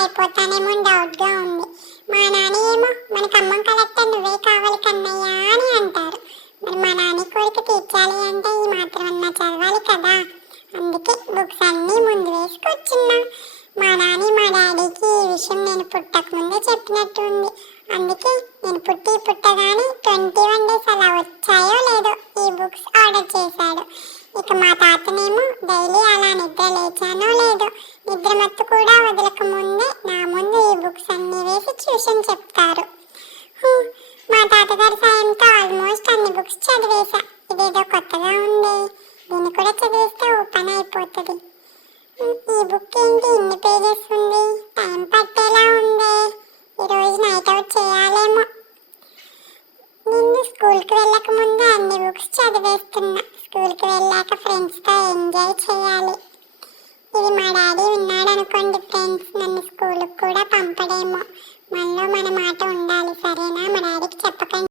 అయిపోతానేమో డౌట్గా ఉంది. మా నాన్న ఏమో మనకు అమ్మం కలెక్టర్ నువ్వే కావాలి కన్నయ్య అని అంటారు. మరి మా నాన్న కోరిక తీర్చాలి అంటే ఈ మాత్రమన్నా చదవాలి కదా. అందుకే బుక్స్ అన్నీ ముందు వేసుకొచ్చున్నా. మా నాని మా డాడీకి ఈ విషయం నేను పుట్టక ముందే చెప్పినట్టు ఉంది. అందుకే నేను పుట్టగానే 21 డేస్ అలా వచ్చాయో లేదో ఈ బుక్స్ ఆర్డర్ చేశాడు. ఇక మా తాతనేమో డైలీ అలా నిద్ర లేచానో లేదో నిద్ర మత్తు కూడా వదలక ముందే నా ముందు ఈ బుక్స్ అన్నీ వేసి ట్యూషన్ చెప్తారు. మా తాతగారి సాయంతో ఆల్మోస్ట్ అన్ని బుక్స్ చదివేశా. ఇదేదో కొత్తగా ఉంది, దీన్ని కూడా చదివేస్తే ఓ పని అయిపోతుంది. ఈ బుక్ ఏంటి ఇన్ని పేజెస్ ఉంది, టైం పట్టేలా ఉంది. ఈరోజు నైట్ అవుట్ చేయాలేమో. నిన్ను స్కూల్కి వెళ్ళక ముందే అన్ని బుక్స్ చదివేస్తున్నా. స్కూల్కి వెళ్ళాక ఫ్రెండ్స్తో ఎంజాయ్ చేయాలి. ఇది మా డాడీ విన్నాడు అనుకోండి ఫ్రెండ్స్, నన్ను స్కూల్కి కూడా పంపడేమో. మనలో